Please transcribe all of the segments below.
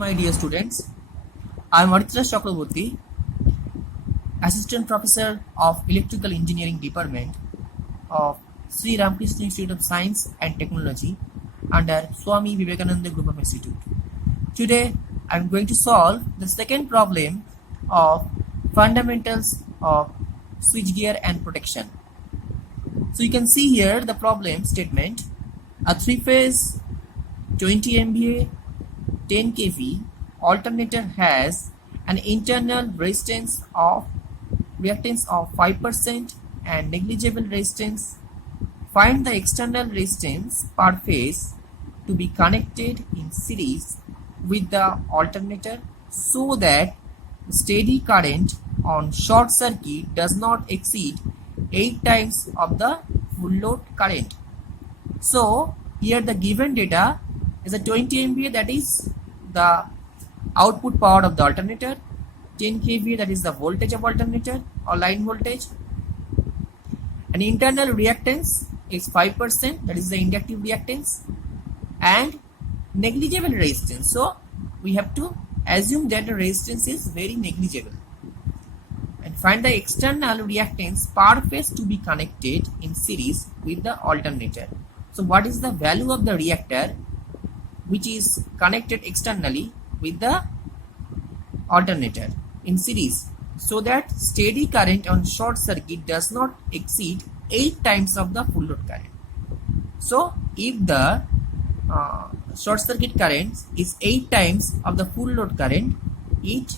My dear students, I am Aditya Chakraborty, Assistant Professor of Electrical Engineering Department of Sri Ramakrishna Institute of Science and Technology under Swami Vivekananda Group of Institute. Today, I am going to solve the second problem of fundamentals of switchgear and protection. So you can see here the problem statement: a three-phase 20 MVA 10 kV alternator has an internal resistance of reactance of 5% and negligible resistance. Find the external resistance per phase to be connected in series with the alternator so that steady current on short circuit does not exceed 8 times of the full load current. So here the given data is a 20 MVA, that is the output power of the alternator, 10 kVA, that is the voltage of alternator or line voltage, and internal reactance is 5%, that is the inductive reactance, and negligible resistance. So we have to assume that the resistance is very negligible, and find the external reactance per phase to be connected in series with the alternator. So what is the value of the reactor which is connected externally with the alternator in series so that steady current on short circuit does not exceed 8 times of the full load current. So if the short circuit current is 8 times of the full load current, it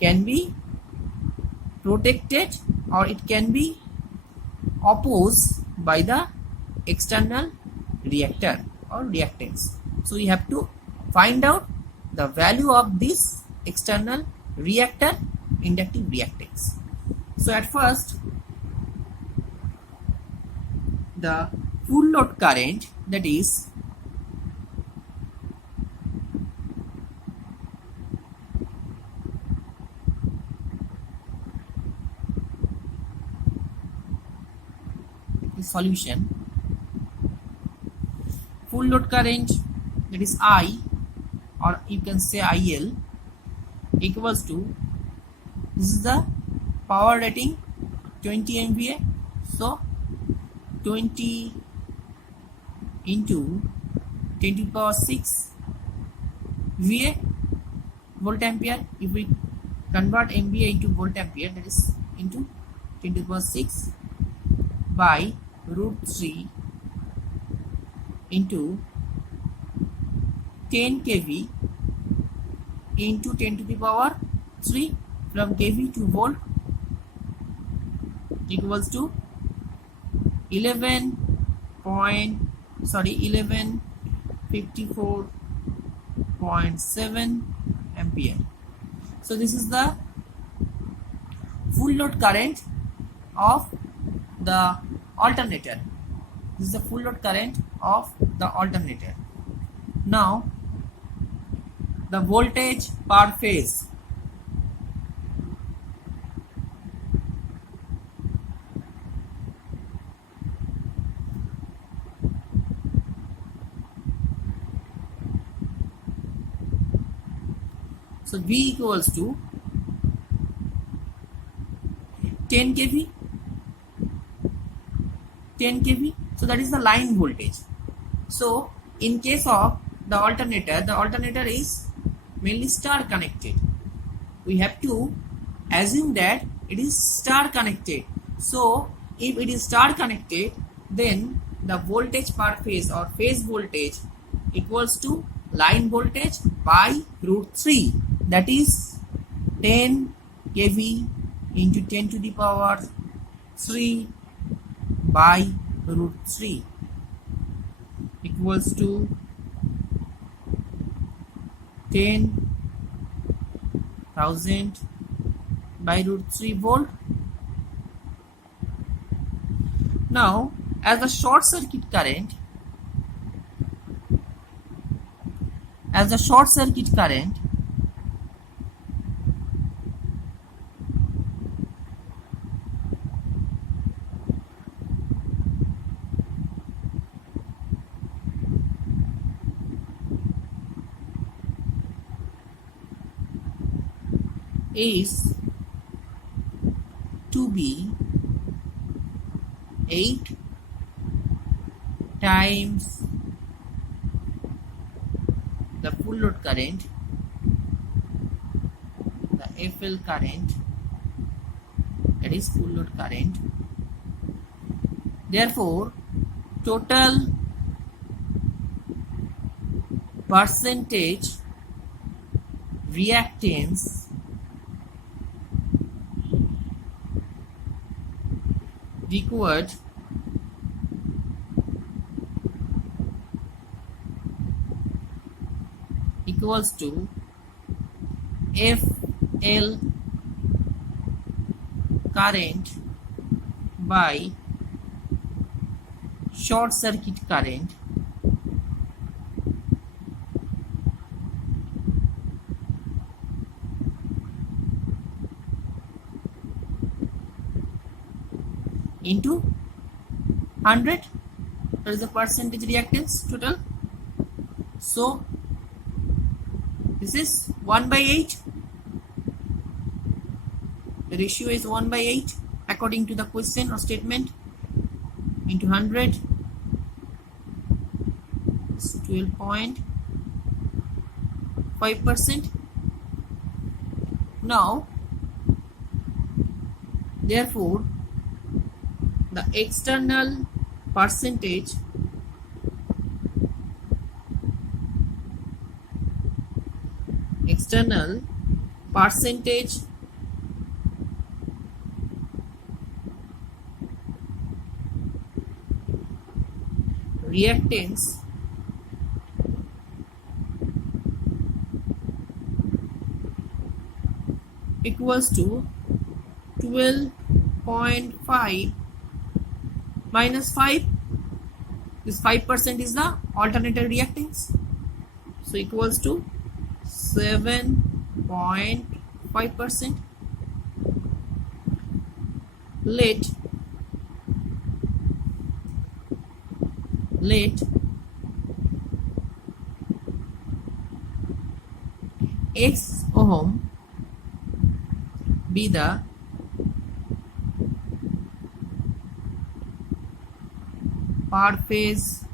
can be protected or it can be opposed by the external reactor or reactance. So we have to find out the value of this external reactor inductive reactance. So at first, the full load current, that is the solution, full load current, that is I, or you can say IL, equals to, this is the power rating 20 MVA, so 20 into 10 to the power 6 VA volt ampere. If we convert MVA into volt ampere, that is into 10 to the power 6 by root 3 into 10 kV into 10 to the power 3 from kV to volt equals to 1154.7 ampere. So this is the full load current of the alternator. This is the full load current of the alternator. Now the voltage per phase. So V equals to 10 kV, 10 kV. So that is the line voltage. So in case of the alternator is mainly star connected. We have to assume that it is star connected. So if it is star connected, then the voltage per phase or phase voltage equals to line voltage by root 3, that is 10 kV into 10 to the power 3 by root 3 equals to 10,000 by root 3 volt. Now as the short circuit current, is to be 8 times the full load current, the FL current, that is full load current. Therefore, total percentage reactance required equals to FL current by short circuit current into 100. That is the percentage reactance total. So this is 1 by 8. The ratio is 1 by 8 according to the question or statement, into 100 is 12.5%. Now, therefore, the external percentage reactance equals to 12.5 minus 5. This 5% is the alternative reactance, so equals to 7.5%. Let X ohm be the per phase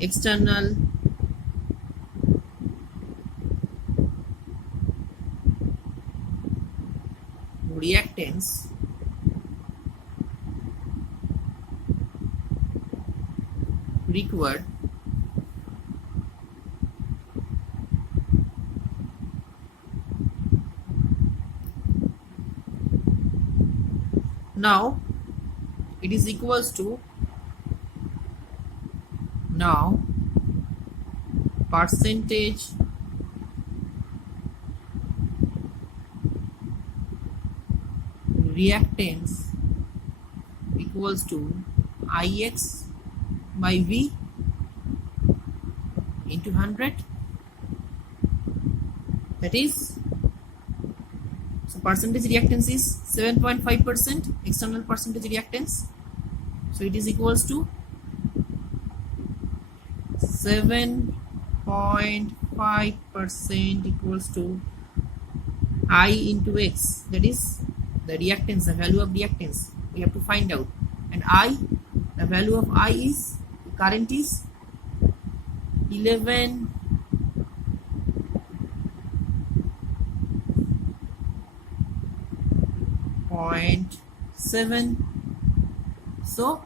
external reactance required now it is equals to now percentage reactance equals to Ix by V into 100. That is, so percentage reactance is 7.5%, external percentage reactance, so it is equals to 7.5% equals to I into X, that is the reactance, the value of reactance we have to find out, and I, the value of I is, current is 11.7, so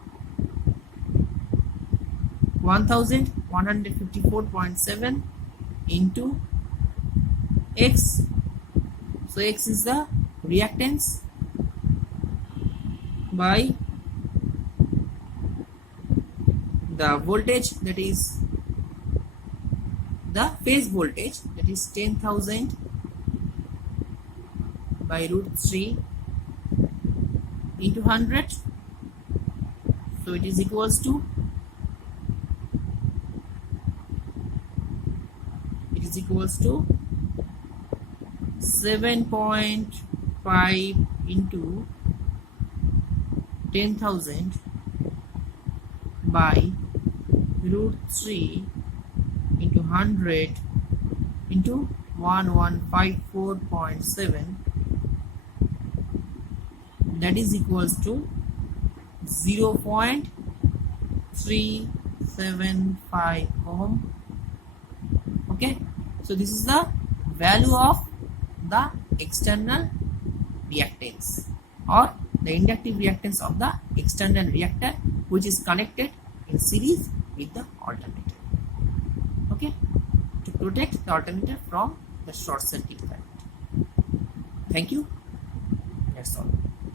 1154.7 into X, so X is the reactance by the voltage, that is the phase voltage, that is 10,000 by root 3 into 100, so it is equals to 7.5 into 10,000 by root 3 into 100 into 1154.7, that is equals to 0.375 ohm. Okay, so this is the value of the external reactance or the inductive reactance of the external reactor, which is connected in series with the alternator. Okay, to protect the alternator from the short circuit current. Thank you. That's all.